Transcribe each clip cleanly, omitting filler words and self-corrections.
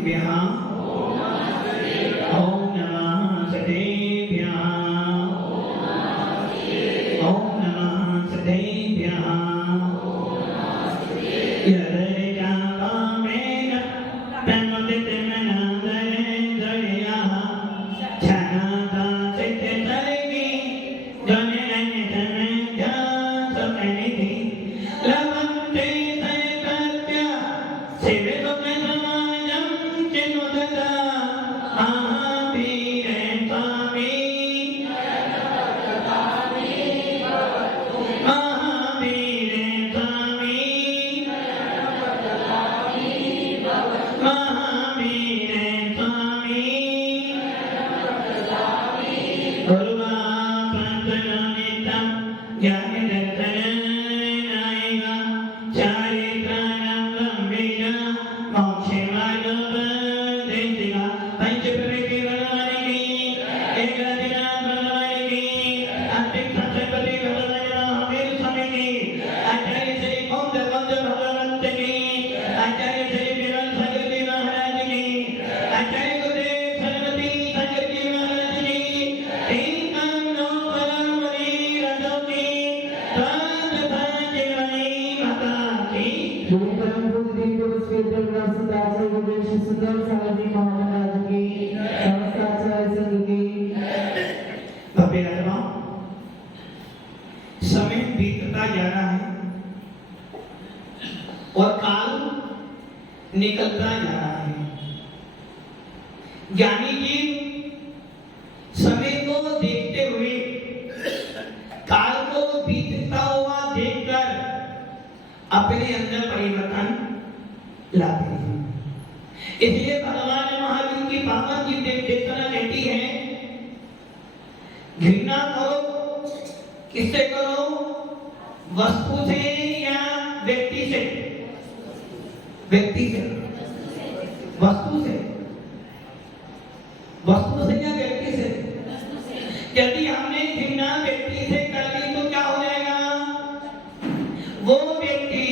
सतेभ्यः ओम नमः सतेभ्यः ओम नमः सतेभ्यः यदरिकामेन तन्मदितमनादयः छानादा चित्ततरिगी जनेनन्यतमध्या समनिधि लवन्ते सैतत्य शिवसुखसमाजं चिनुदता महावीरे स्वामी महावीरे स्वामी महावीरे स्वामी गुरुवापन्तनमितं ज्ञानदर्शनायगा चारित्राणां गम्भीरा मोक्षमार्गोपदेशिका पंचप्रविधिवरवारिणी एकरचना भगवानिनी अंतिम सत्संगति भगवान महावीर स्वामी आचार्य श्री ओम दत्त भगवंत की आचार्य श्री विरल सागर महाराज की आचार्य गुरुदेव सरस्वती सागर जी महाराज की तीन कामों परमणि रजो की स्वाद भाग्यवनी माता की श्री परम पूज्य दिव्य प्रसिद्ध गुरुदेव सुंदर सागर महाराज की समस्त आचार्य संघ की भव्य राजमा समय बीतता जा रहा है और काल निकलता जा रहा है। ज्ञानी जी समय को देखते हुए काल को बीतता हुआ देखकर अपने अंदर परिवर्तन लाते हैं। इसलिए भगवान महावीर की पावन की देवदेवता कहती है घृणा करो किससे करो वस्तु से या व्यक्ति से व्यक्ति से वस्तु से या व्यक्ति से यदि हमने घृणा व्यक्ति से कर ली तो क्या हो जाएगा वो व्यक्ति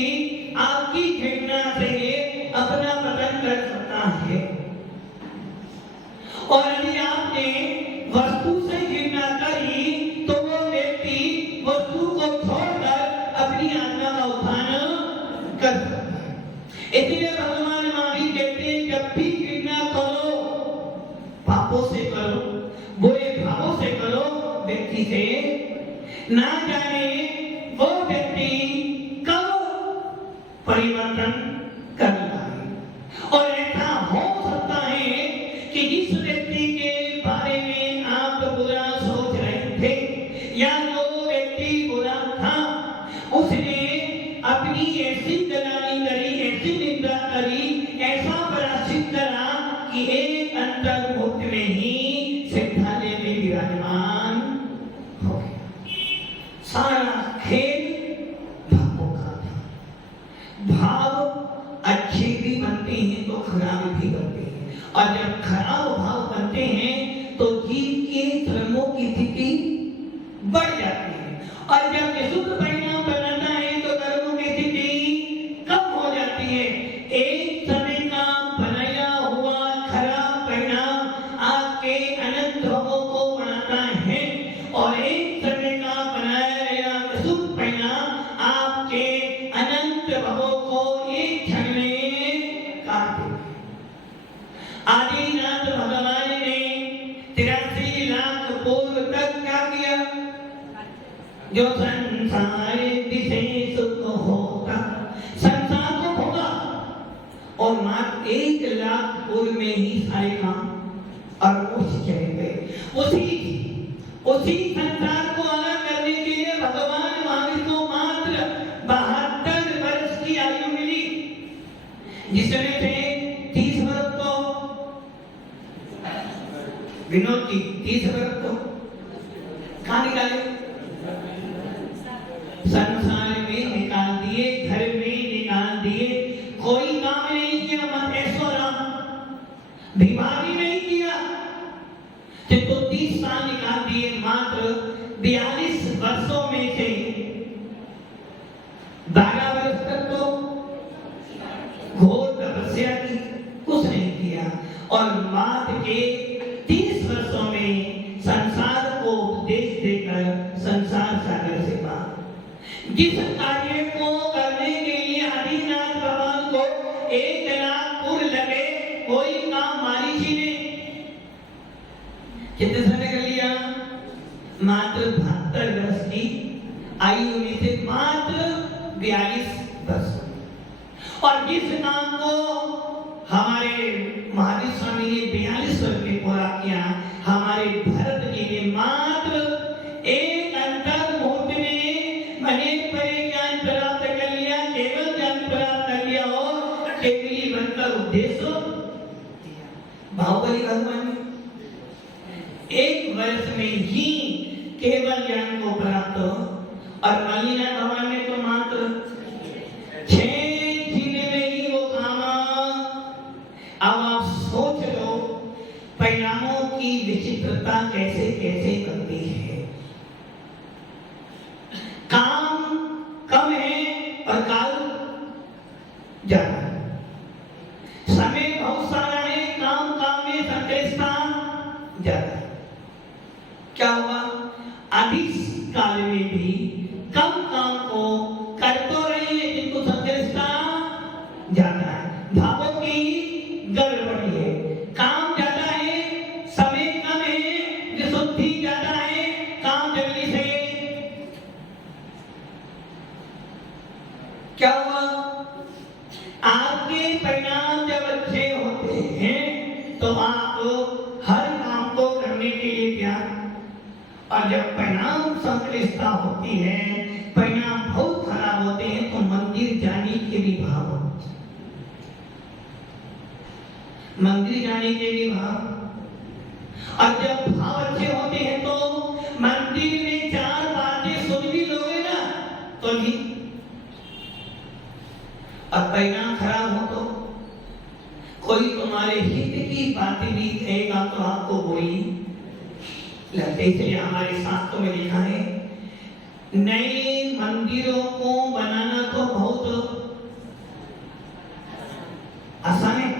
आपकी घृणा से अपना पतन कर सकता है और यदि आपने वस्तु से घृणा करी तो वो व्यक्ति वस्तु को छोड़कर अपनी आत्मा का उत्थान कर सकता है। इसलिए भगवान महावीर कहते हैं जब भी घृणा करो पापों से करो बुरे भावों से करो व्यक्ति से ना जाने वो व्यक्ति कब परिवर्तन कर रहा है और ऐसा हो सकता है कि जिस व्यक्ति के बारे में आप बुरा सोच रहे थे या जो व्यक्ति बुरा था उसने अपनी ऐसी गलानी करी ऐसी निंदा करी ऐसा पराजित करा कि एक अंतर्मुख में ही सिद्धालय में विराजमान हो गया। सारा खेल भावों का था। भाव अच्छे भी बनते हैं तो खराब भी बनते हैं और जब खराब भाव बनते हैं तो जीव के धर्मों की स्थिति बढ़ जाती है और जब विशुद्ध परिणाम बनाता है तो धर्मों की स्थिति कम हो जाती है। एक समय का बनाया हुआ खराब परिणाम आपके अनंत भावों को बनाता है और एक समय का बनाया गया विशुद्ध परिणाम आपके अनंत भावों को एक क्षण में काट देता है। आदिनाथ भगवान ने 83 लाख पूर्व तक क्या किया जो संसार विशेष को होता संसार को भोगा और मात्र 1 लाख पूर्व में ही सारे काम और उसी चले गए। उसी संसार को अलग करने के लिए भगवान महावीर को मात्र 72 वर्ष की आयु मिली जिसमें से 30 वर्ष को विनोद की 30 वर्ष को कहाँ निकाले संसार में निकाल दिए घर में निकाल दिए कोई काम नहीं किया मत ऐश्वर्या विवाह भी नहीं किया तो 30 साल निकाल दिए मात्र 42 वर्षों में से 12 वर्ष तक तो घोर तपस्या की कुछ नहीं किया और मात्र के 30 वर्षों में संसार को उपदेश देकर संसार सागर से पार। जिस कार्य को करने के लिए आदिनाथ भगवान को 1 लाख पुर लगे, कोई काम मारीची ने कितने समय कर लिया? मात्र 72 वर्ष की आयु में से मात्र 42 वर्ष। और जिस काम को हमारे महावीर स्वामी ने 42 वर्ष में पूरा किया, हमारे भरत जी ने मात्र एक अंतर मुहूर्त में महेश परे ज्ञान प्राप्त कर लिया, केवल ज्ञान प्राप्त कर लिया और केवली बनकर उद्देश्य बाहुबली भगवान ने 1 वर्ष में ही केवल ज्ञान को प्राप्त, और मल्लिनाथ भगवान ने तो मात्र 6 महीने में ही वो काम। अब आप सोच लो परिणामों की विचित्रता कैसे कैसे बनती है। काम कम है और काल ज्यादा है, समय बहुत सारा है, काम में संकलिष्ठता ज्यादा है। क्या हुआ? अधिक काल में भी कम काम को कर तो रहे हैं, जिनको संकलिष्ठता ज्यादा है। भावों की गड़बड़ी है, काम ज्यादा है, समय कम है, विशुद्धि ज्यादा है, काम जल्दी से। क्या हुआ? आपके परिणाम जब अच्छे होते हैं तो आप हर काम को करने के लिए तैयार, और जब परिणाम संकलिष्ठता होती है, परिणाम बहुत खराब होते हैं, तो मंदिर जाने के भी भाव, मंदिर जाने के भी भाव। और जब भाव अच्छे होते हैं तो मंदिर में 4 बातें सुन भी लोगे ना तो भी, और परिणाम खराब हो तो कोई तुम्हारे हित की बातें भी कहेगा तो आपको बुरी लगते। इसलिए हमारे शास्त्रों में लिखा है, नए मंदिरों को बनाना तो बहुत आसान है।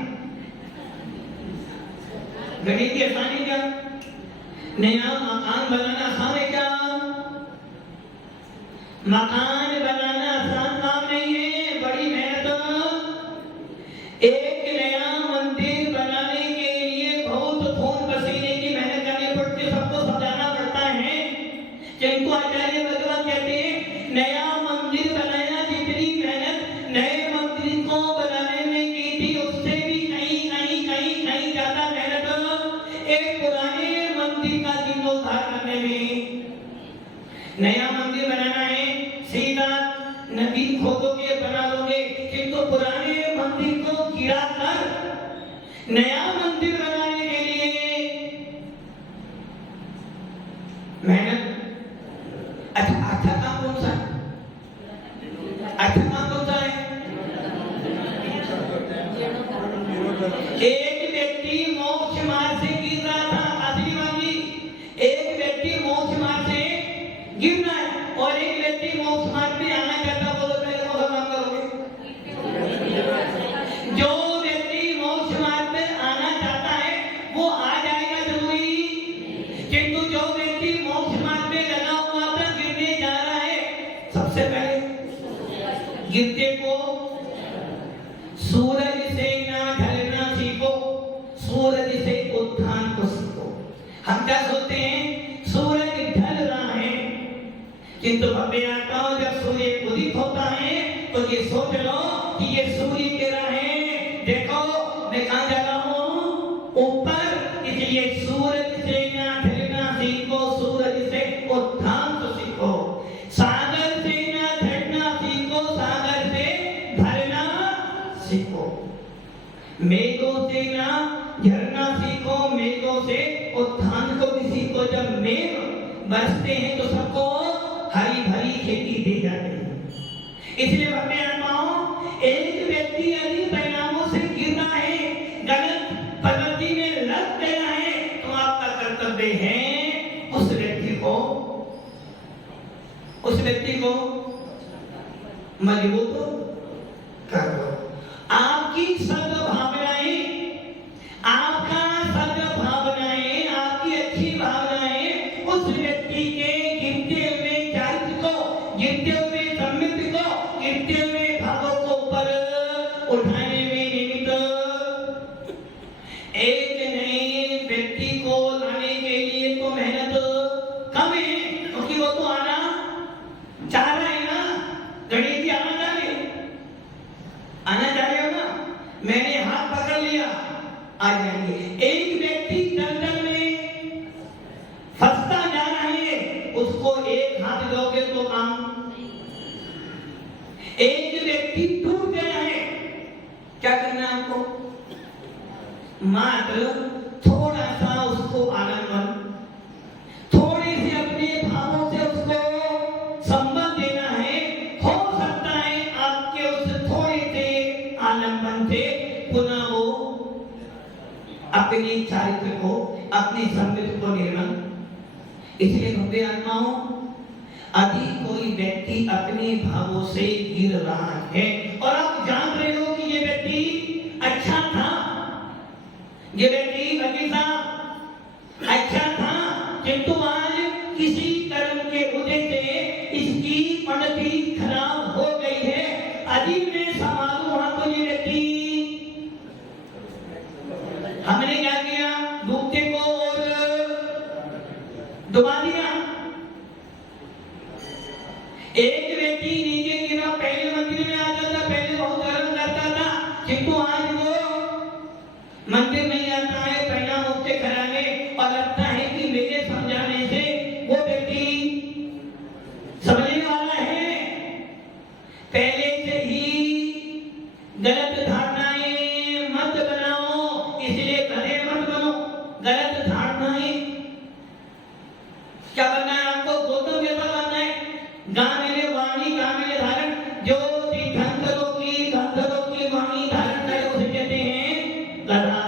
गणित की आसानी क्या? नया मकान बनाना आसान है क्या? मकान बनाना आसान काम नहीं है, बड़ी मेहनत। एक नया मंदिर बनाने के लिए बहुत खून पसीने की मेहनत करनी पड़ती है, सबको सजाना पड़ता है। जिनको आचार्य भगवान कहते हैं, नया मंदिर बनाया जितनी मेहनत नए मंदिर को बनाने में की थी, उससे भी कहीं ज्यादा मेहनत एक पुराने मंदिर का जीर्णोद्धार करने में। नया मंदिर बनाना है, सीधा नवीन खोदोगे बना लोगे, किंतु पुराने मंदिर को गिरा कर नया मंदिर बनाने के लिए मेहनत। अच्छा काम कौन सा है? अच्छा काम कौन सा है? एक व्यक्ति मोक्ष मार्ग से गिर रहा था, एक व्यक्ति मोक्ष मार्ग से गिरना है और एक व्यक्ति मोक्ष मार्ग में आना चाहता, बोलो पहले कौन सा काम करोगे? जो व्यक्ति मोक्ष मार्ग में आना चाहता है वो आ जाएगा जरूरी, किंतु जो व्यक्ति मोक्ष मार्ग में लगा हुआ था, गिरने जा रहा है, सबसे पहले गिरते को सूरज से ना ढलना सीखो, सूरज से उत्थान को सीखो। हम क्या सोचते हैं? सूरज ढल रहा है, किंतु भव्य आत्माओं जब सूर्य उदित होता है तो ये सोच लो कि ये सूर्य तेरा है, देखो मैं कहां जा रहा हूं, ऊपर। इसलिए सूरज से ना ढलना सीखो, सूरज से उत्थान को सीखो। सागर से ना ढलना सीखो, सागर से भरना सीखो। मेघों से ना झरना सीखो, मेघों से उत्थान को भी सीखो। जब मेघ बरसते हैं तो सबको हरी भरी खेती दे जाते हैं। इसलिए अपने आत्माओं, एक व्यक्ति यदि परिणामों से गिर रहा है, गलत प्रगति में लग गया है, तो आपका कर्तव्य है उस व्यक्ति को मजबूत कर दो। आपकी सद्भावनाएं, आप आ जाएंगे। एक व्यक्ति दलदल में फंसता जा रहा है, उसको एक हाथ दोगे तो काम। एक व्यक्ति डूब गया है, क्या करना है आपको? मात्र थोड़ा सा उसको आलिंगन, थोड़े से अपने भावों से उसको संबल देना है। हो सकता है आपके उस थोड़े से आलिंगन से पुनः वो अपने चारित्र को, अपने संगत को निर्मल। इसलिए भव्य आत्माओं, अभी कोई व्यक्ति अपने भावों से गिर रहा है और आप जान रहे हो कि ये व्यक्ति अच्छा था, ये व्यक्ति हमेशा अच्छा था, किंतु आज किसी कर्म के उदय से इसकी पद्धति खराब हो गई है। अभी मैं संभालू वहां तो ये व्यक्ति, हमने क्या किया? डूबते को और डुबा दिया। एक व्यक्ति नीचे गिरा, पहले मंदिर में आता था, पहले बहुत कर्म करता था, किंतु आज वो मंदिर नहीं आता है, परिणाम उससे कराने और लगता है कि मेरे समझाने से वो व्यक्ति समझने वाला है। पहले से ही गलत धारणाएं मत बनाओ, इसलिए गधे मत बनो। गलत धारणाएं क्या बनना है आपको? गौतम जैसा बनना है। गाने वाणी गाने धारण, जो तीर्थंकरों की वाणी धारण करे उसे कहते हैं गधा।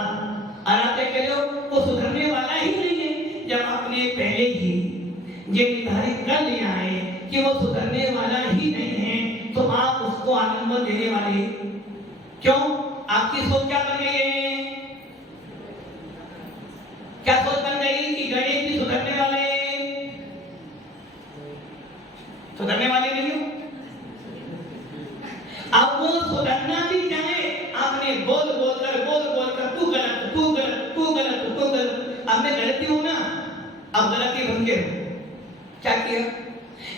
आराध्य के लोग वो सुधरने वाला ही नहीं है। जब आपने पहले ही ये निर्धारित कर लिया है कि वो सुधरने वाला ही नहीं है, तो आप उसको आलिंगन देने वाले क्यों? आपकी सोच क्या बन गई है? क्या सोच बन गई कि गणेश जी सुधरने वाले नहीं हो? अब वो सुधरना भी चाहे, आपने बोल बोल कर तू गलत, तू गलत, तू गलत, तू गलत, अब मैं गलती हूं ना, अब गलती बन के क्या किया?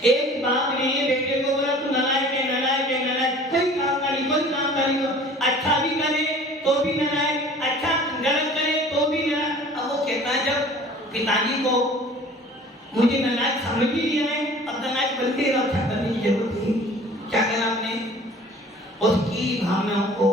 एक बाप ने बेटे को बोला तू नालायक है, नालायक है, नालायक, कोई काम नहीं, अच्छा भी करे तो भी नालायक, अच्छा गलत करे तो भी नालायक। अब वो कहता है जब पिताजी को मुझे नालायक समझ ही लिया है, अब नालायक बनते रहो, क्या करने की जरूरत थी? क्या करा आपने? उसकी भावनाओं को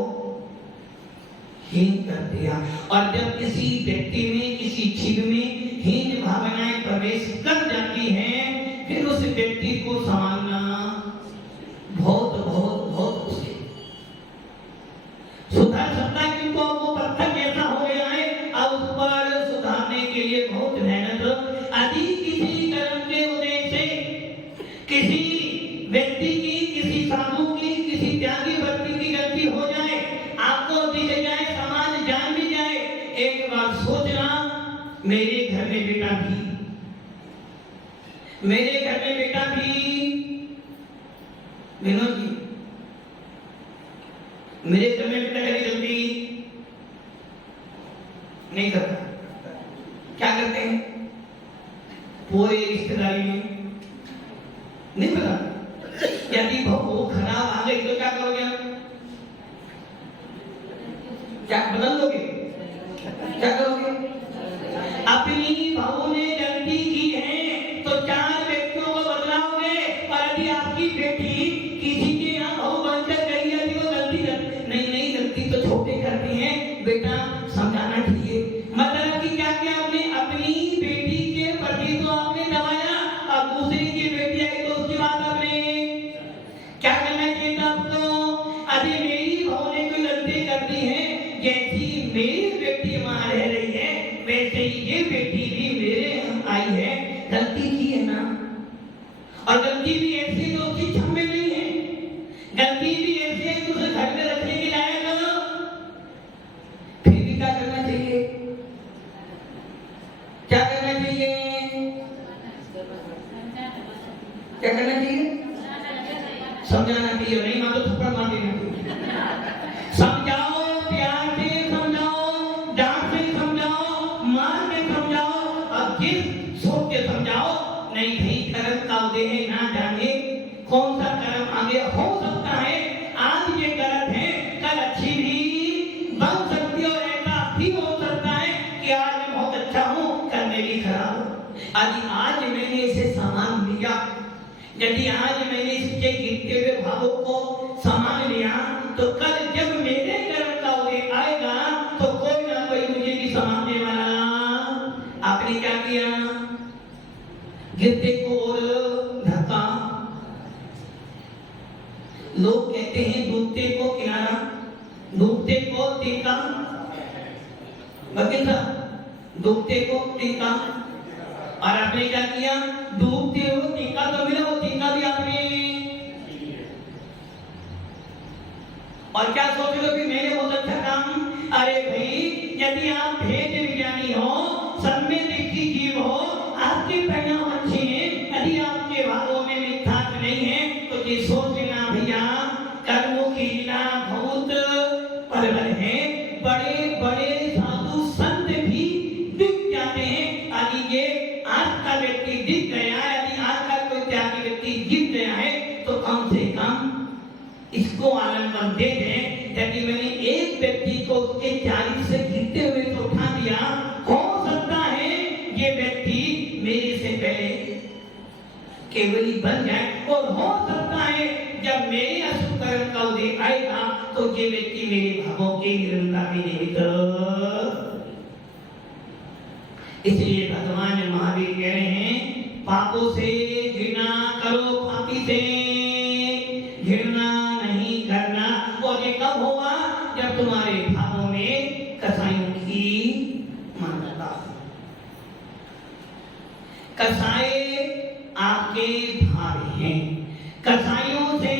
हीन कर दिया। और जब किसी व्यक्ति में, किसी जीव में हीन भावनाएं प्रवेश कर जाती हैं, फिर उस व्यक्ति को संभालना बहुत बहुत बहुत मुश्किल। सुधार सकता है क्योंकि वो पत्थर जैसा हो गया है, अब उस पर सुधारने के लिए बहुत मेहनत। यदि किसी कर्म के उदय से किसी व्यक्ति की, किसी साधु की, किसी त्यागी व्यक्ति की गलती हो जाए, आपको दिख जाए, समाज जान भी जाए, एक बार सोचना, मेरे घर में बेटा भी, विनोद जी, मेरे घर में बेटा कभी गलती नहीं करता। क्या करते हैं? पूरे रिश्तेदारी में नहीं पता। यदि बहू खराब आ गई तो क्या करोगे आप? क्या बदल दोगे? क्या करोगे? अपनी बहू ने गलती की है तो 4 व्यक्तियों को बदलाओगे। और यदि आपकी बेटी किसी के यहाँ बहू बनकर गई, यदि वो गलती नहीं, गलती तो छोटे करते हैं, बेटा समझाना चाहिए। मतलब कि क्या किया आपने? अपनी बेटी के प्रति तो आपने दबाया, अब दूसरी की बेटी आई तो उसकी बात आपने क्या करना चाहिए था आपको? अभी मेरी बहू ने कोई गलती कर दी है, जैसी मेरी बेटी वहां रह रही है, वैसे ही ये बेटी भी मेरे यहाँ आई है, गलती की है ना। और गलती भी ऐसी तो उसकी क्षम्य नहीं है, गलती भी ऐसी है कि उसे घर में रखने के लायक। फिर भी क्या करना चाहिए? क्या करना चाहिए? क्या करना चाहिए? समझाना चाहिए। नहीं मानो तो थप्पड़ मार देना चाहिए। समझाओ, प्यार से समझाओ, डांट से समझाओ, मार के समझाओ, और जिस सोच के समझाओ। नहीं कर्म का उदय है, ना जाने कौन सा कर्म आगे हो सकता है। आज ये गलत है, कल अच्छी भी बन सकती है और ऐसा भी हो आज मैंने इसे सामान लिया, यदि आज मैंने इसके गिरते हुए भावों को सामान लिया तो कल जब मेरे कर्म का उदय आएगा तो कोई ना कोई मुझे भी सामानने वाला। आपने क्या किया? गिरते को और ढका। लोग कहते हैं डूबते को किनारा, डूबते को टीका, वकील साहब डूबते को टीका। और आपने क्या किया? डूबते हो टीका तो मिला, वो टीका भी आपने। और क्या सोच रहे हो कि मैंने बहुत अच्छा काम? अरे भाई, यदि आप भेद विज्ञानी हो, सब में देखी जीव हो, आपके परिणाम अच्छे हैं, यदि आपके भावों में मिथ्यात्व नहीं है तो ये सोच लेना भैया कर्मों की लीला बहुत प्रबल है। बड़े बड़े साधु संत भी दिख जाते हैं। यदि ये आज का व्यक्ति दिख गया, यदि आज का कोई त्यागी व्यक्ति दिख गया है तो कम से कम इसको आलम्बन दे दें। यदि मैंने एक व्यक्ति को उसके 40 से गिरते हुए तो उठा दिया, हो सकता है ये व्यक्ति मेरे से पहले केवली बन जाए, और हो सकता है जब मेरे अशुभ कर्म का उदय आएगा तो ये व्यक्ति मेरे भावों के निरंतर में निमित्त। इसलिए भगवान महावीर कह रहे हैं पापों से घृणा करो, पापी से घृणा नहीं करना। और ये कब होगा? जब तुम्हारे भावों में कसाईयों की मान्यता। कसाई आपके भाव हैं, कसाईयों से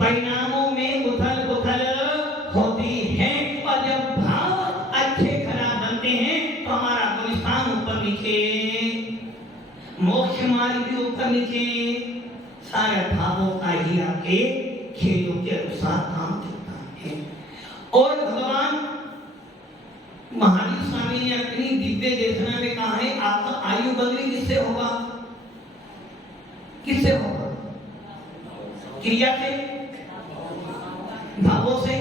परिणामों में उथल पुथल होती है। और जब भाव अच्छे खराब बनते हैं तो हमारा गुलिस्तान ऊपर नीचे, मोक्ष मार्ग भी ऊपर नीचे, सारे भावों का ही आपके खेलों के अनुसार काम करता है। और भगवान महावीर स्वामी ने अपनी दिव्य देशना में कहा है आपका आयु बदली किससे होगा? किससे होगा? क्रिया से, भावों से।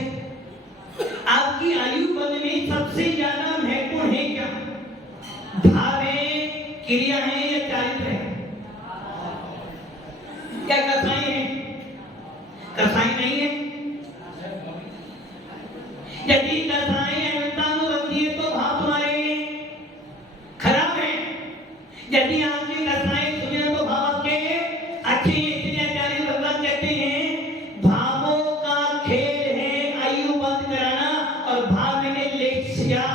आपकी आयु बदलने सबसे ज्यादा महत्वपूर्ण है क्या? भाव है, क्रिया है या चारित्र है? क्या कसाई है? कसाई नहीं है। यदि कसाई अनुतानुबंधी है तो भाव तुम्हारे खराब है। यदि आपके कसाई सुने तो भाव आपके अच्छे हैं। इसलिए आचार्य भगवान कहते हैं भावों का खेल है आयु बंद कराना। और भाव में लेक्ष्या,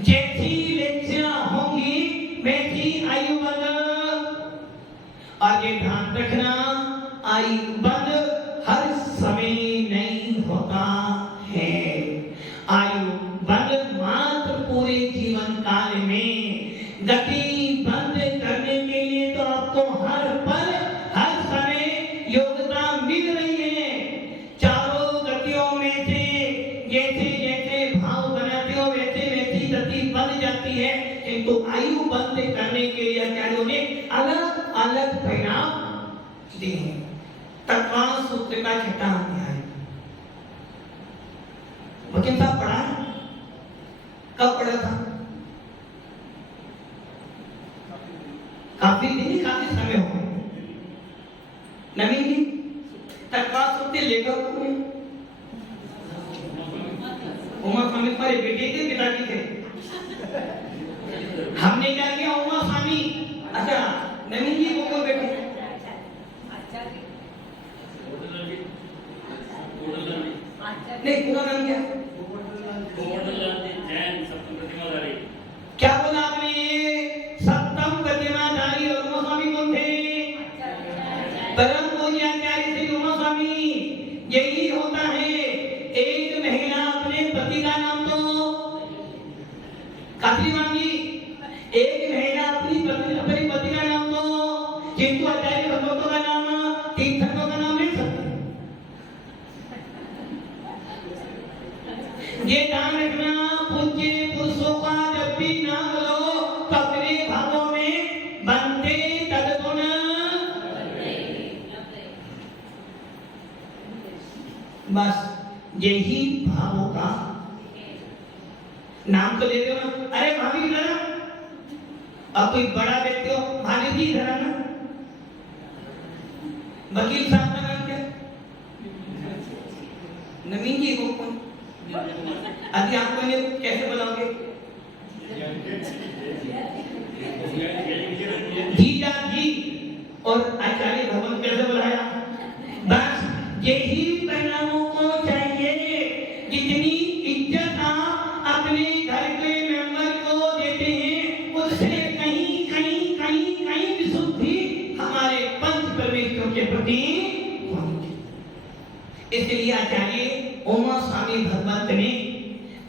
जैसी लेक्ष्या होगी वैसी आयु बंद। आगे ध्यान रखना, आयु बंद हर समय नहीं होता है। आयु बंद मात्र पूरे जीवन काल में। गति बंद करने के लिए तो आपको हर पल हर समय योग्यता मिल रही है। चारों गतियों में से जैसे जैसे भाव बनाते हो वैसे वैसी गति बन जाती है। किंतु आयु बंद करने के लिए आचार्यों ने अलग अलग परिणाम दिए हैं। तत्वांश सूत्र का 6वां अध्याय वकील साहब पढ़ा? कब पढ़ा था? काफी दिन, काफी समय हो गया। नवीन जी तत्वांश सूत्र लेखक हुए उमा स्वामी तुम्हारे बेटे के पिताजी थे। हमने क्या किया? उमा स्वामी। अच्छा नवीन जी वो कौन बैठे? नहीं पूरा नाम क्या? क्या बोला आपने? सप्तम प्रतिमाधारी। और उमा स्वामी कौन थे? परम पूज्य आचार्य श्री उमा स्वामी। यही होता है, एक महिला अपने पति का नाम तो काफी मांगी, एक महिला अपने पति का नाम तो, किंतु आचार्य भगवतों का नाम, तीर्थंकरों का नाम नहीं सकते। ये ध्यान रखना, पूज्य पुरुषों का जब भी नाम लो तो अपने भावों में बनते तदगुण। बस यही भावों का नाम तो ले रहे हो ना। अरे भाभी ना अब कोई बड़ा व्यक्ति हो, मान लीजिए इधर आना, वकील साहब का नाम क्या? नवीन जी को कौन? अभी आपको ये कैसे बुलाओगे? जीजा जी। और आचार्य भगवान कैसे बुलाया? बस यही परिणामों को चाहिए। जितनी इज्जत आप अपने घर के मेंबर को देते हैं, उससे कहीं कहीं कहीं कहीं विशुद्धि हमारे पंच परमेश्वर के प्रति होनी। इसलिए आचार्य उमा स्वामी भगवंत ने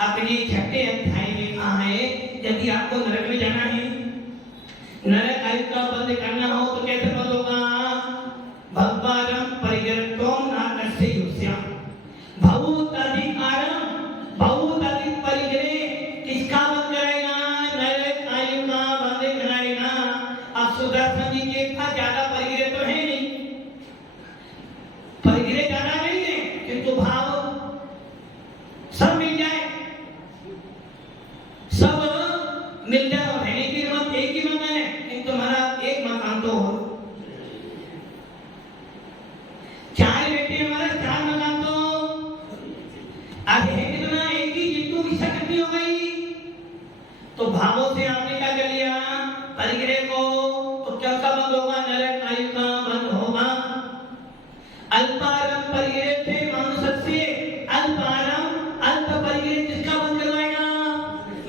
अपने 6वें अध्याय में कहा है, यदि आपको नरक में जाना है, नरक आयु का बंद करना हो तो कैसे बंद होगा? भगवानम परिग्रहत्वम नाकस्य युष्या बहुत अधिक परिग्रह किसका बंद कराएगा? नरक आयु का बंद कराएगा। अब सुदर्शन जी के पास ज्यादा परिग्रह तो है नहीं, परिग्रह ज्यादा नहीं है, किंतु भाव सब मिल जाए, सब मिल जाए। और रहने की मत एक ही मकान है, किंतु तुम्हारा एक मकान तो हो, 4 बेटे हमारा 4 मकान तो अब है कितना? एक ही, जितू इच्छा कितनी हो गई? तो भावों से आपने क्या कर लिया? परिग्रह को। तो क्या का बंद होगा? नरक आयु का बंद होगा। अल्पारम परिग्रह थे मनुष्य से, अल्पारम अल्प परिग्रह किसका बंद करवाएगा?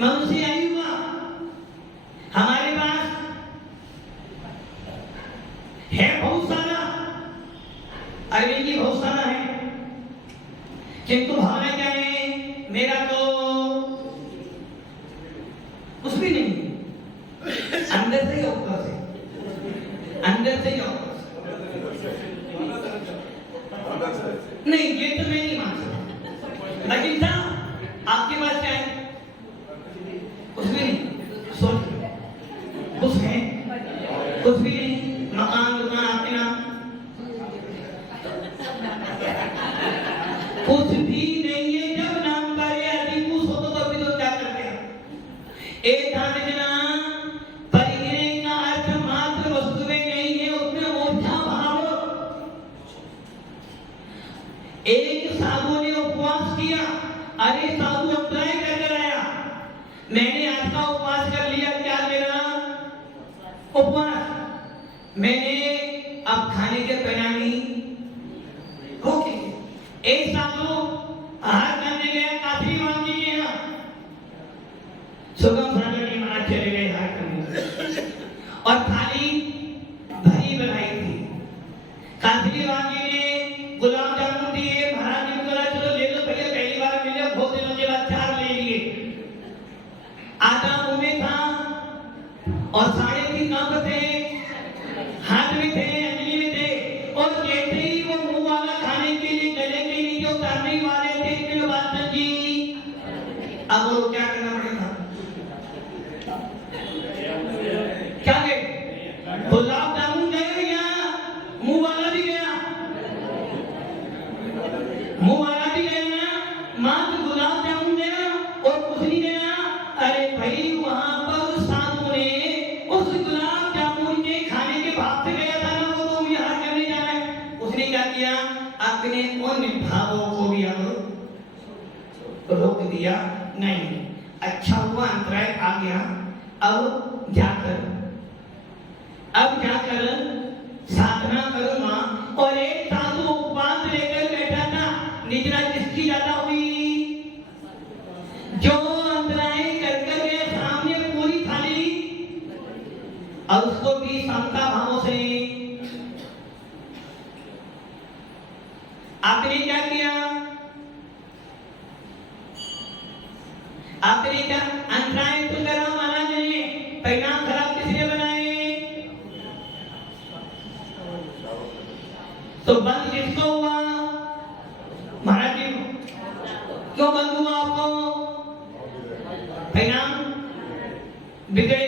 मनुष्य आयु का। हमारे पास है बहुत सारा, अरविंद जी बहुत सारा है, किंतु भावना क्या है? मेरा तो कुछ भी नहीं, अंदर से या ऊपर से, अंदर से या ऊपर से। नहीं, ये तो मैं नहीं मान सकता। लेकिन था आपके पास क्या है? कुछ भी नहीं, सोच कुछ है, कुछ भी नहीं, मकान दुकान आपके नाम कुछ भी नहीं है। जब नाम का ये अधिक कुछ हो तो अभी तो क्या करते हैं? एक ध्यान देना, परिग्रह का अर्थ मात्र वस्तुएं नहीं है, उसमें ओछा भाव। एक साधु ने उपवास किया, अरे साधु अप्लाई कर आया, मैंने आज का उपवास कर लिया, क्या मेरा उपवास, मैंने अब खाने के परिणाम नहीं ओके। एक साधु आहार करने गया काफी मान जी के यहाँ, सुगम सागर के महाराज चले गए आहार करने, और थाली भरी बनाई थी। काफी मान जी ने गुलाब जामुन दिए, महाराज ने बोला चलो ले लो भैया, पहली बार मिले, बहुत दिनों के बाद 4 ले लिए। आधा मुंह में था और 3.5 कप थे, हाथ में थे, अंजलि में थे, और जैसे ही वो मुंह वाला खाने के लिए गले के नीचे उतारने वाले थे, फिर बात जी अब वो क्या करना पड़ेगा? क्या गए? गुलाब जामुन गए या मुंह वाला भी गया? मुंह वाला भी गया ना, मात्र गुलाब जामुन गया और कुछ नहीं गया। अरे भाई, वहां पर साधु ने उस गुलाब जामुन के खाने के भाव से गया था ना, वो तो यहाँ करने जा रहा है। उसने क्या किया? अपने उन भावों को भी अब रोक दिया। नहीं, अच्छा हुआ अंतराय आ गया। अब जाकर साधना करूंगा। और एक साधु उपवास लेकर बैठा था, निद्रा किसकी ज्यादा हुई? जो अंतराय कर गया सामने पूरी थाली, और उसको भी समता भावों से। आपने क्या किया? आपने क्या अंतराय तो करा महाराज ने, परिणाम खराब किसने बनाए? तो बंद किसको हुआ? महाराज जी क्यों बंद हुआ आपको? परिणाम बिगड़े।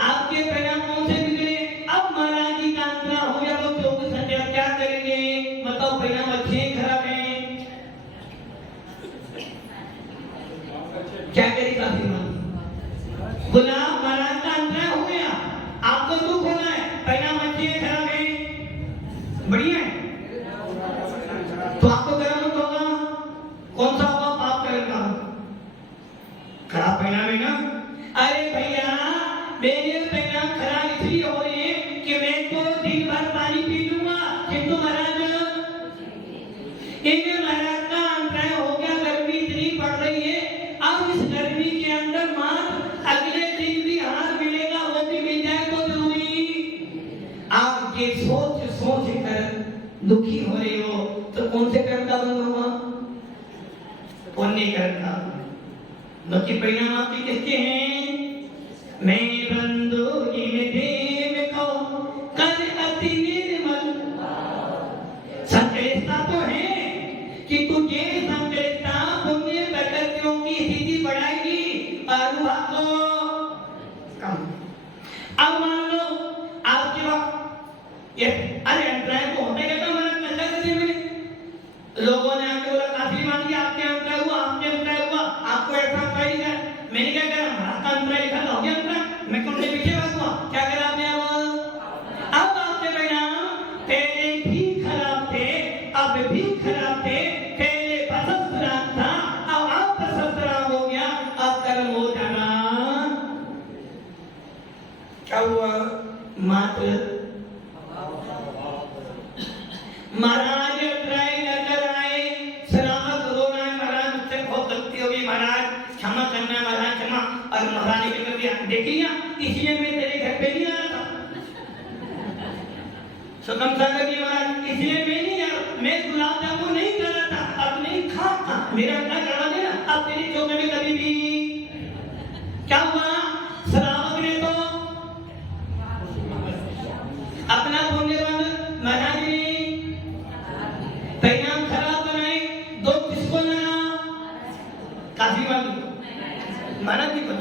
आपके परिणाम कौन से बिगड़े? अब महाराज जी का अंतरा हो गया तो 24 घंटे अब क्या करेंगे? बताओ, परिणाम अच्छे हैं खराब हैं? क्या करेगा? गुलाब महाराज का अंतरा हो गया, बढ़िया है। तो आपको गर्म मत होगा, कौन सा होगा पाप करेगा, खराब पहनाम है ना। अरे भैया मेरे पहनाम खराब इसलिए हो रहे हैं कि मैं तो दिन भर पानी पी लूंगा, किंतु महाराज इन्हें महाराज का अंतराय हो गया, गर्मी इतनी पड़ रही है, अब इस गर्मी के अंदर मात्र अगले दिन भी हाथ मिलेगा, वो भी मिल जाए तो जरूरी। आप ये सोच सोच कर दुखी हो रहे हो तो कौन से कर्म का बंद होगा, पुण्य कर्म का। बाकी परिणाम आपके किसके हैं, मैं बंधु इन देव को कर अति निर्मल। संकलेशता तो है कि तुझे संकलेशता पुण्य प्रकृतियों की स्थिति बढ़ाएगी और अनुभाग को कम। अब मान लो आपके वक्त ये अरे अंतराय को होते कहता मैंने नशा कर दिया, मैंने लोगों ने आके बोला काफी मान लिया, आपके अंतराय हुआ, आपके अंतराय हुआ, आपको ऐसा अंतराय है। मैंने क्या करा, हमारा अंतराय लिखा था, हो गया अंतराय, मैं कौन से पीछे भाग हुआ, क्या करा आपने। अब आपके परिणाम पहले भी खराब थे, अब भी खराब थे, पहले बसंतराम था, अब बसंतराम हो गया, अब कर्म हो जाना। क्या हुआ, मात्र महाराज अंतराय नजर आए, सलामत रोना है महाराज, मुझसे बहुत गलती हो गई महाराज, क्षमा करना महाराज क्षमा। और महाराज ने कर दिया, देख लिया इसलिए मैं तेरे घर पे नहीं आया था, सुगम सागर जी महाराज इसलिए मैं नहीं आया, मैं गुलाब जामुन नहीं कर रहा था, अब नहीं खाता, मेरा क्या करवा देना, अब तेरी चौके में कभी भी। क्या हुआ, सलामत ने तो अपना पुण्यवान महाराज ने परिणाम खराब बनाए, दो किसको लगा, काफी वाली महाराज जी को।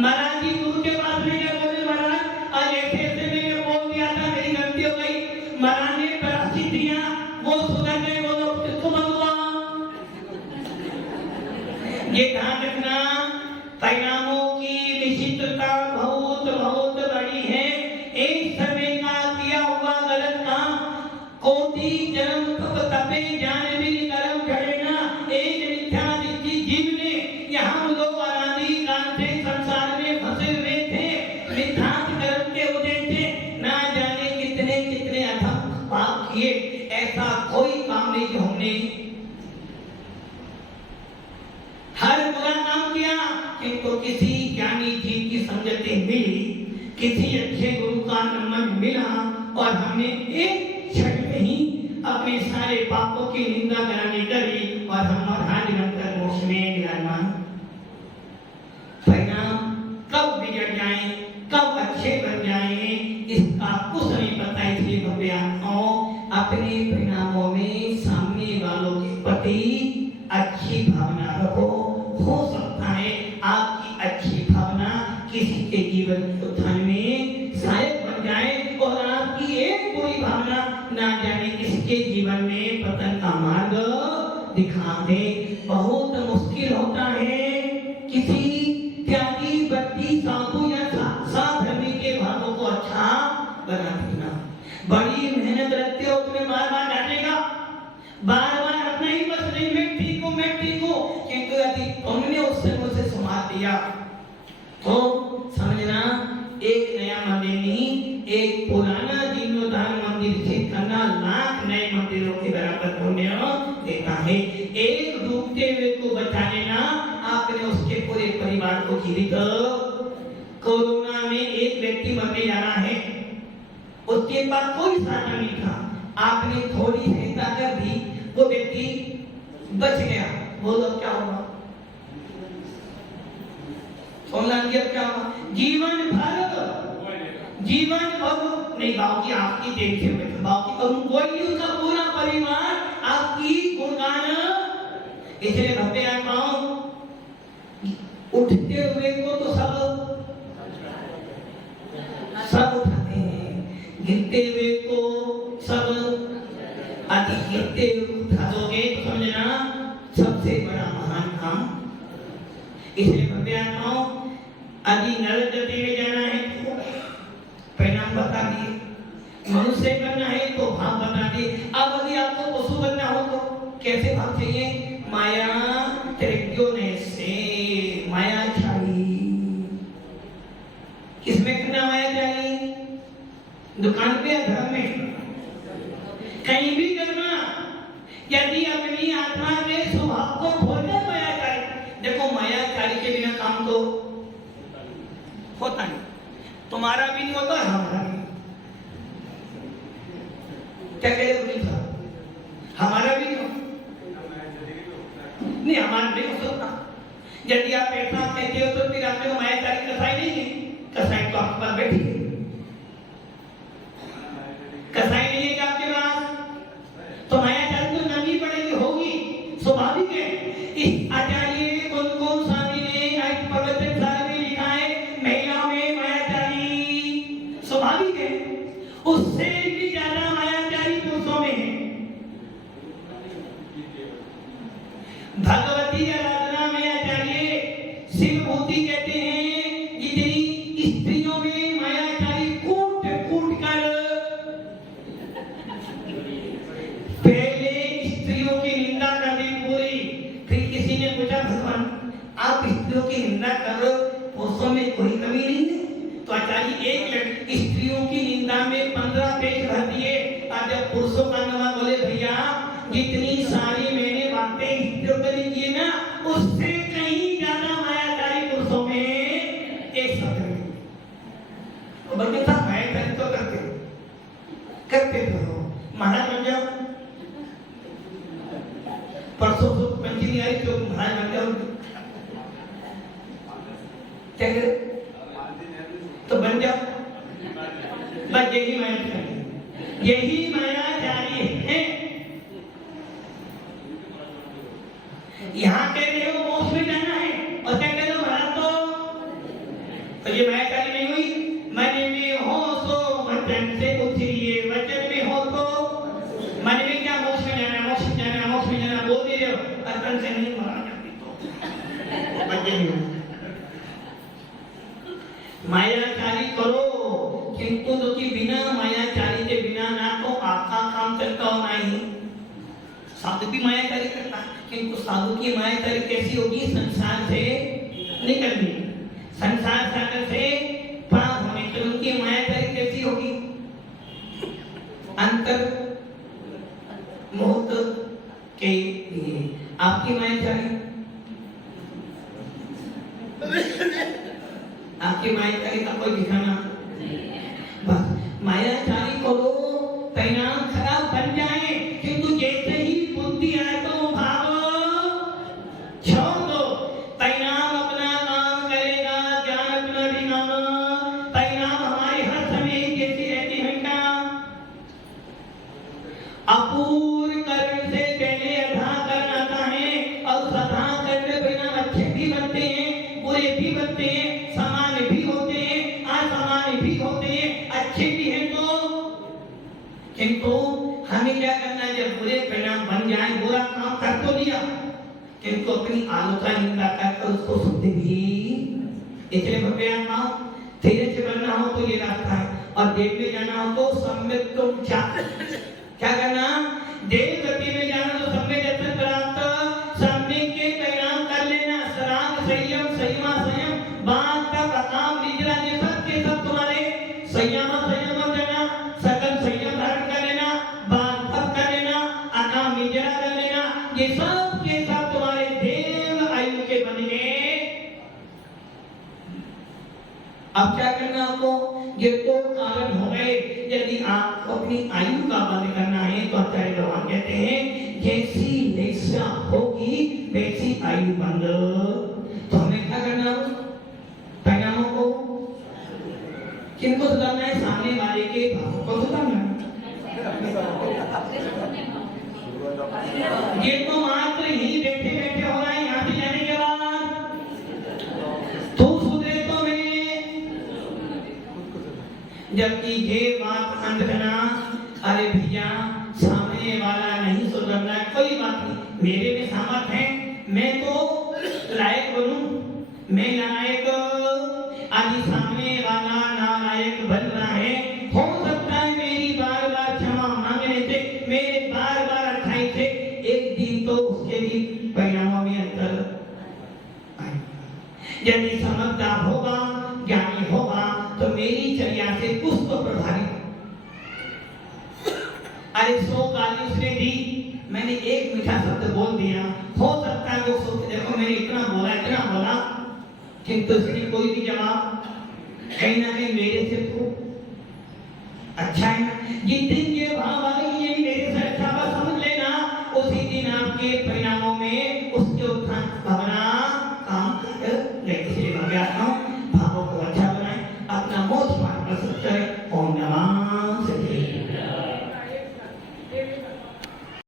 महाराज जी गुरु के पास में गए, बोले महाराज आज ऐसे ऐसे मैंने बोल दिया था, मेरी गलती हो गई। महाराज ने प्रायश्चित दिया, वो सुधर गए, वो लोग किसको मंगवा। ये ध्यान रखना, परिणामों की विचित्रता बहुत बहुत बड़ी है। एक समय का किया हुआ गलत काम कोटि जन्म तप तपे जान भी कर्म झड़ेना। एक मिथ्या दृष्टि जीव ने, यहाँ हम लोग अनादि काल से संसार में फंसे हुए थे, मिथ्यात कर्म के उदय से ना जाने कितने कितने अथक पाप किए। ऐसा कोई काम नहीं जो हमने हर बुरा काम किया, किंतु किसी ज्ञानी जीव की संगति मिली, किसी अच्छे गुरु का नमन मिला और हमने एक क्षण में ही अपने सारे पापों की निंदा कराने करी और हमारा निरंतर मोक्ष में विराजमान। परिणाम कब बिगड़ जाए, कब अच्छे बन जाए, इसका कुछ नहीं पता। इसलिए भव्य आत्माओं, अपने परिणामों में सामने वालों के प्रति अच्छी भावना रखो। हो सकता है आपकी अच्छी भावना किसी के जीवन के उत्थान में सहायक बन जाए और आपकी एक बुरी भावना ना जाने किसके जीवन में पतन का मार्ग दिखा दे। बहुत मुश्किल होता है किसी त्यागी व्यक्ति साधु या साधर्मी के भावों को अच्छा बना देना। बड़ी मेहनत रखते हो, तुम्हें बार बार डांटेगा, बार बार अपना ही बस नहीं मैं ठीक हूँ, किंतु यदि तुमने उससे मुझे सुना दिया तो समझना एक नया मंदिर नहीं, एक पुराना जीर्णोद्धार मंदिर स्थित करना लाख नए मंदिरों के बराबर पुण्य देता है। एक डूबते हुए को बचा लेना, आपने उसके पूरे परिवार को जीवित। कोरोना में एक व्यक्ति मरने जा रहा है, उसके पास कोई साधन नहीं था, आपने थोड़ी सहायता कर दी, वो व्यक्ति बच गया। बोलो क्या होगा, सोना जी क्या होगा, जीवन भर नहीं बाकी आपकी देख से बाकी वही उसका पूरा परिवार आपकी गुणगान। इसलिए भव्य आत्माओं, उठते हुए को तो सब उठाते हैं, गिरते हुए को सब अधिक गिरते हुए उठा दोगे तो समझना सबसे बड़ा महान काम। इसलिए भव्य आत्माओं, यदि नरक गति में जाना है परिणाम बता दिए, मनुष्य बनना है तो भाव बना दे। अब यदि आपको पशु बनना हो तो कैसे भाव चाहिए? माया त्रिज्ञोने से माया चाहिए। किसमें करना माया चाहिए? दुकान पे या घर में, कहीं भी करना। यदि अपनी आत्मा के स्वभाव को खोलकर माया चाहिए। देखो माया चाहिए के बिना काम तो होता नहीं। तुम्हारा भी नहीं होता, हमारा भी। क्या कह रहे हो? हमारा भी नहीं, हमारा नहीं हो सकता। यदि आप ऐसा कहते हो तो फिर आपने मायाकारी कसाई नहीं है। कसाई तो आपके पास बैठी है। कसाई नहीं है क्या आपके पास? तो मायाकारी तो करनी पड़ेगी, होगी, स्वाभाविक है। इस आचार्य कौन स्वामी ने प्रवचन सार में लिखा है, महिलाओं में मायाकारी स्वाभाविक है। उससे भी ज्यादा मायाकारी पुरुषों में है। भगवती आराधना में आचार्य शिवभूति कहते हैं, जितनी स्त्रियों में मायाकारी कूट कूट कर पहले स्त्रियों की निंदा कर दी पूरी। फिर किसी ने पूछा, भगवान आप स्त्रियों की निंदा कर रहे हो, पुरुषों में कोई कमी नहीं है? तो आचार्य एक स्त्रियों की निंदा में 15 पेज भर दिए। और जब पुरुषों का नाम बोले, भैया जितनी सारी मैंने बातें स्त्रियों के लिए किए ना, उससे कहीं ज्यादा मायाकारी पुरुषों में एक शब्द नहीं। बल्कि सब मायाकारी तो करते तो महाराज बन जाओ। परसों तो पंचमी आई तो महाराज बन जाओ। क्या करे? तो बन जाओ। बस यही मायाकारी, यही मायाकारी है। यहाँ कह रहे हो मोक्ष में जाना है, और क्या कह रहे हो महाराज? तो ये मायाकारी नहीं हुई। मन में हो तो वचन से उतरिए, वचन में हो तो मन में क्या मोक्ष में जाना, मोक्ष में जाना, मोक्ष में जाना बोल दे रहे हो, वचन से नहीं मारा जाती तो बच्चे नहीं। मायाकारी करो, किंतु तो कि बिना मायाकारी के बिना ना तो आपका काम चलता हो, ना ही साधु भी मायाकारी करता है। किंतु साधु की मायाकारी कैसी होगी? संसार से निकलनी, संसार सागर से पार होने के। उनकी मायाकारी कैसी होगी? अंतर मुहूर्त के लिए। आपकी मायाकारी, आपकी मायाकारी का कोई दिखाना? बस मायाकारी करो, परिणाम खराब बन जाए। किंतु जैसे ही बुद्धि आए तो भाव छोड़ दो। परिणाम अपना काम करेगा, ज्ञान अपना भी काम। परिणाम हमारे हर समय कैसी रहती है क्या? अपूर्ण कर्म से पहले अधा कर्म आता है, और उस अधा कर्म में परिणाम अच्छे भी बनते हैं, बुरे भी बनते हैं, समान भी होते हैं, असमान भी होते हैं, अच्छे भी हैं। तो किंतु हमें क्या करना है? जब बुरे परिणाम बन जाए, बुरा काम कर तो लिया, किंतु अपनी आलोचना निंदा कर उसको शुद्ध भी। इसलिए भव्य धीरे से बनना हो तो ये रास्ता है, और देव में जाना हो तो सम्यक तुम क्या करना? देव गति में जाना तो सम्यक दर्शन प्राप्त, सम्यक के परिणाम कर लेना। सराग संयम, संयमा संयम, बात तक अकाम निद्रा, ये सब के सब तुम्हारे संयम संयम देना, सकल संयम धारण कर लेना, बात तक कर लेना, अकाम निद्रा कर लेना, ये सब के सब तुम्हारे देव आयु के बन गए। अब क्या करना आपको? ये तो कारण हो गए। यदि आपको अपनी आयु का बंद करना है तो आचार्य भगवान कहते हैं, जैसी लेसा होगी वैसी आयु बंद। तो हमें क्या करना? परिणामों को किनको सुधारना है? सामने वाले के भावों को सुधारना है। ये तो मात्र ही बैठे बैठे हो रहा है। यहाँ से जाने के बाद तू सुधरे तो मैं, जबकि ये बात अंधना, अरे भैया सामने वाला नहीं सुधरना है, कोई बात नहीं, मेरे में सामर्थ है, मैं तो लायक बनूं, मैं लायक, आदि सामने वाला नालायक बन रहा है, हो सकता है मेरी यदि समझदार होगा, ज्ञानी होगा, तो मेरी चर्या से कुछ तो प्रभावित। अरे 100 गाली उसने दी, मैंने एक मीठा शब्द बोल दिया, हो सकता है वो सोच देखो मैंने इतना बोला, किंतु उसने कोई भी जवाब कहीं ना कहीं मेरे से तो अच्छा है ना। ये दिन ये भाव वाले